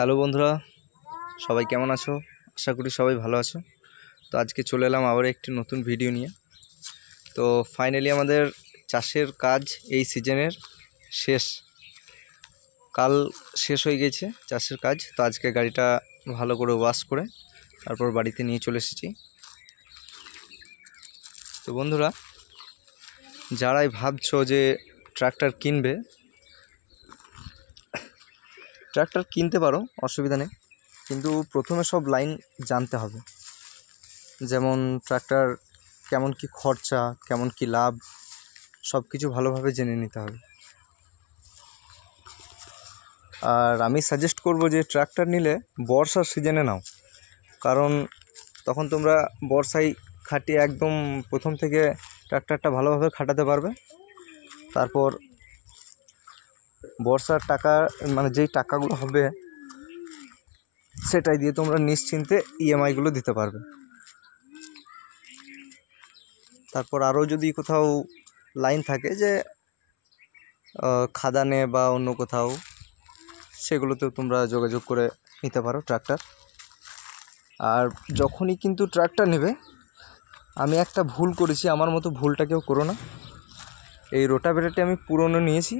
হ্যালো বন্ধুরা, সবাই কেমন আছো? আশা করি সবাই ভালো আছো। তো আজকে চলে এলাম আবার একটি নতুন ভিডিও নিয়ে। তো ফাইনালি আমাদের চাষের কাজ এই সিজনের শেষ, কাল শেষ হয়ে গেছে চাষের কাজ। তো আজকে গাড়িটা ভালো করে ওয়াশ করে তারপর বাড়িতে নিয়ে চলে এসেছি। তো বন্ধুরা, যারাই ভাবছো যে ট্রাক্টর কিনবে, ট্রাক্টর কিনতে পারো, অসুবিধা নেই, কিন্তু প্রথমে সব লাইন জানতে হবে। যেমন ট্রাক্টর কেমন কি খরচা, কেমন কি লাভ, সব কিছু ভালোভাবে জেনে নিতে হবে। আর আমি সাজেস্ট করব যে ট্রাক্টর নিলে বর্ষার সিজনে নাও, কারণ তখন তোমরা বর্ষায় খাটিয়ে একদম প্রথম থেকে ট্রাক্টরটা ভালোভাবে খাটাতে পারবে। তারপর বর্ষার টাকা, মানে যেই টাকাগুলো হবে সেটাই দিয়ে তোমরা নিশ্চিন্তে ইএমআইগুলো দিতে পারবে। তারপর আরও যদি কোথাও লাইন থাকে যে খাদানে বা অন্য কোথাও, সেগুলোতেও তোমরা যোগাযোগ করে নিতে পারো ট্রাক্টর। আর যখনই কিন্তু ট্রাক্টর নেবে, আমি একটা ভুল করেছি, আমার মতো ভুলটা কেউ করো না। এই রোটাভেটরটি আমি পুরনো নিয়েছি,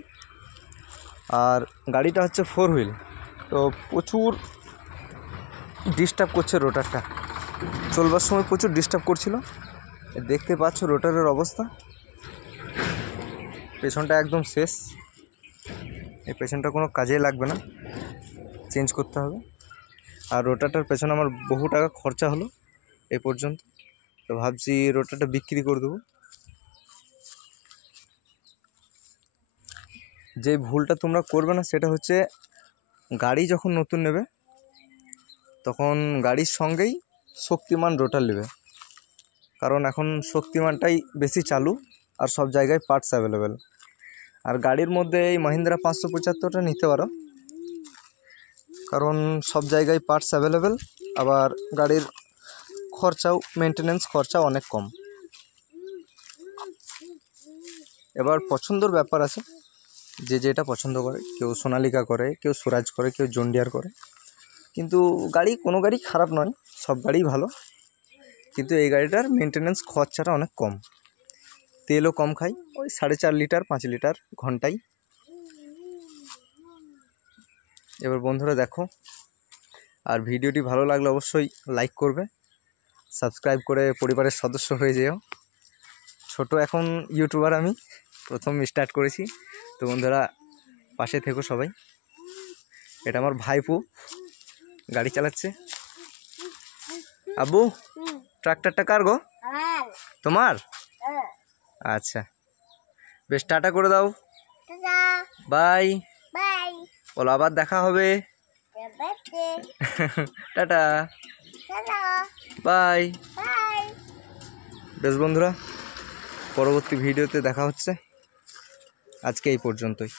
আর গাড়িটা হচ্ছে 4 হুইল, তো প্রচুর ডিস্টার্ব করছে রোটারটা, চলবার সময় প্রচুর ডিস্টার্ব করছিল। দেখতে পাচ্ছ রোটারের অবস্থা, পেছনটা একদম শেষ, এই পেছনটা কোনো কাজে লাগবে না, চেঞ্জ করতে হবে। আর রোটারটার পেছনে আমার বহু টাকা খরচা হলো এই পর্যন্ত, তো ভাবছি রোটারটা বিক্রি করে দেবো। যে ভুলটা তোমরা করবে না সেটা হচ্ছে, গাড়ি যখন নতুন নেবে তখন গাড়ির সঙ্গেই শক্তিমান রোটার নেবে, কারণ এখন শক্তিমানটাই বেশি চালু আর সব জায়গায় পার্টস অ্যাভেলেবেল। আর গাড়ির মধ্যে এই মহিন্দ্রা 575টা নিতে পারো, কারণ সব জায়গায় পার্টস অ্যাভেলেবেল, আবার গাড়ির খরচাও, মেনটেনেন্স খরচা অনেক কম। এবার পছন্দর ব্যাপার আছে, যে যেটা পছন্দ করে, কেউ সোনালিকা করে, কেউ স্বরাজ করে, কেউ জন ডিয়ার করে। কিন্তু কোনো গাড়ি খারাপ নয়, সব গাড়িই ভালো, কিন্তু এই গাড়িটার মেনটেনেন্স খরচাটা অনেক কম, তেলও কম খায়, ওই 4.5 লিটার 5 লিটার ঘন্টায়। এবার বন্ধুরা দেখো, আর ভিডিওটি ভালো লাগলে অবশ্যই লাইক করবে, সাবস্ক্রাইব করে পরিবারের সদস্য হয়ে যেও। ছোট এখন ইউটিউবার, আমি প্রথম স্টার্ট করেছি, তো বন্ধুরা পাশে থেকো সবাই। এটা আমার ভাইপো গাড়ি চালাচ্ছে। আব্বু, ট্রাক্টরটা কার গো? তোমার? আচ্ছা, বেশ, টাটা করে দাও, বাই বলো, আবার দেখা হবে, টাটা, বাই। বেশ বন্ধুরা, পরবর্তী ভিডিওতে দেখা হচ্ছে, আজকে এই পর্যন্তই।